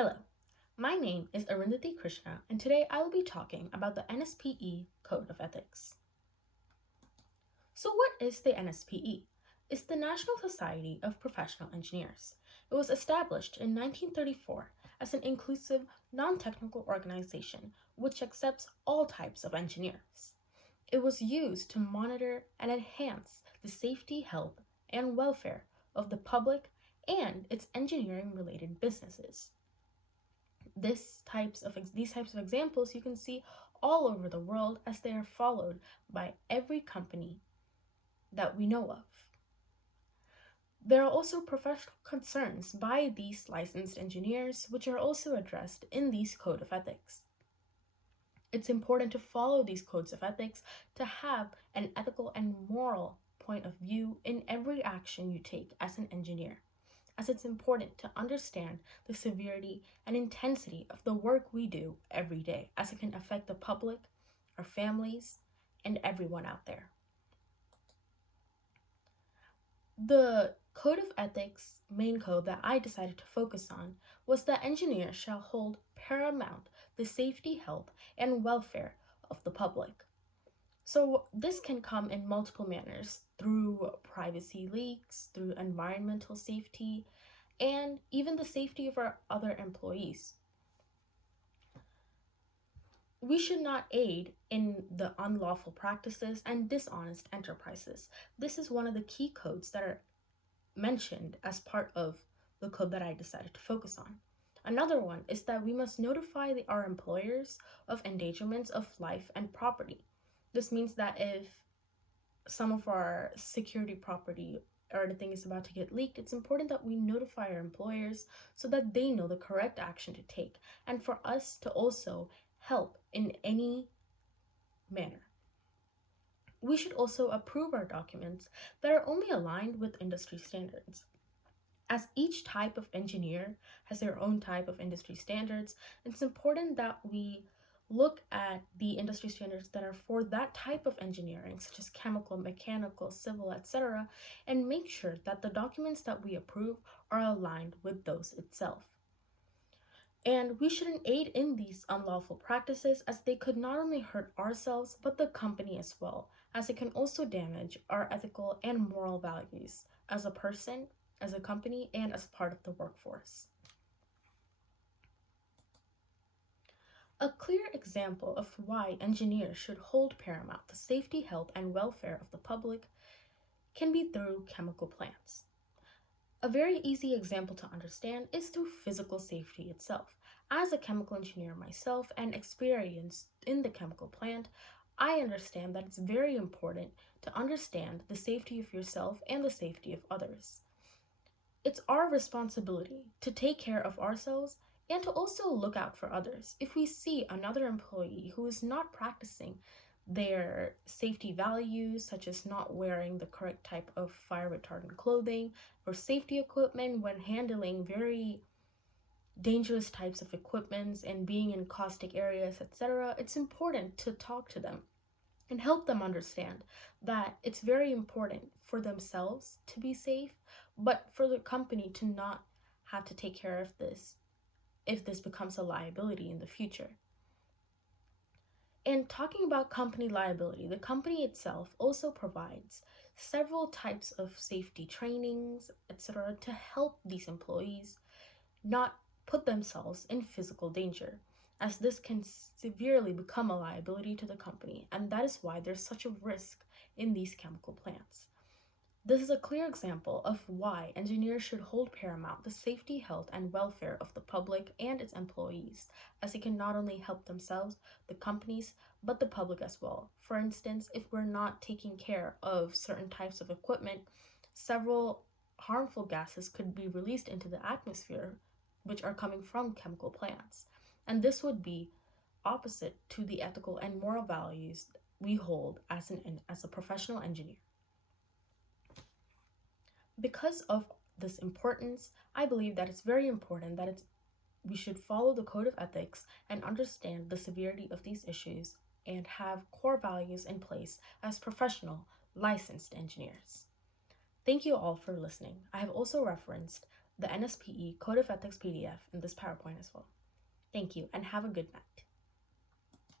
Hello, my name is Arundhati Krishna, and today I will be talking about the NSPE Code of Ethics. So, what is the NSPE? It's the National Society of Professional Engineers. It was established in 1934 as an inclusive, non technical organization which accepts all types of engineers. It was used to monitor and enhance the safety, health, and welfare of the public and its engineering related businesses. These types of examples you can see all over the world as they are followed by every company that we know of. There are also professional concerns by these licensed engineers which are also addressed in these code of ethics. It's important to follow these codes of ethics to have an ethical and moral point of view in every action you take as an engineer, as it's important to understand the severity and intensity of the work we do every day, as it can affect the public, our families, and everyone out there. The Code of Ethics main code that I decided to focus on was that engineers shall hold paramount the safety, health, and welfare of the public. So this can come in multiple manners, through privacy leaks, through environmental safety, and even the safety of our other employees. We should not aid in the unlawful practices and dishonest enterprises. This is one of the key codes that are mentioned as part of the code that I decided to focus on. Another one is that we must notify our employers of endangerments of life and property. This means that if some of our security property or anything is about to get leaked, it's important that we notify our employers so that they know the correct action to take, and for us to also help in any manner. We should also approve our documents that are only aligned with industry standards. As each type of engineer has their own type of industry standards, it's important that we look at the industry standards that are for that type of engineering, such as chemical, mechanical, civil, etc., and make sure that the documents that we approve are aligned with those itself. And we shouldn't aid in these unlawful practices, as they could not only hurt ourselves but the company as well, as it can also damage our ethical and moral values as a person, as a company, and as part of the workforce. A clear example of why engineers should hold paramount the safety, health, and welfare of the public can be through chemical plants. A very easy example to understand is through physical safety itself. As a chemical engineer myself and experienced in the chemical plant, I understand that it's very important to understand the safety of yourself and the safety of others. It's our responsibility to take care of ourselves and to also look out for others. If we see another employee who is not practicing their safety values, such as not wearing the correct type of fire retardant clothing or safety equipment when handling very dangerous types of equipments and being in caustic areas, etc., it's important to talk to them and help them understand that it's very important for themselves to be safe, but for the company to not have to take care of this if this becomes a liability in the future. And talking about company liability, the company itself also provides several types of safety trainings, etc., to help these employees not put themselves in physical danger, as this can severely become a liability to the company, and that is why there's such a risk in these chemical plants. This is a clear example of why engineers should hold paramount the safety, health, and welfare of the public and its employees, as it can not only help themselves, the companies, but the public as well. For instance, if we're not taking care of certain types of equipment, several harmful gases could be released into the atmosphere, which are coming from chemical plants. And this would be opposite to the ethical and moral values we hold as a professional engineer. Because of this importance, I believe that it's very important that we should follow the code of ethics and understand the severity of these issues and have core values in place as professional, licensed engineers. Thank you all for listening. I have also referenced the NSPE Code of Ethics PDF in this PowerPoint as well. Thank you and have a good night.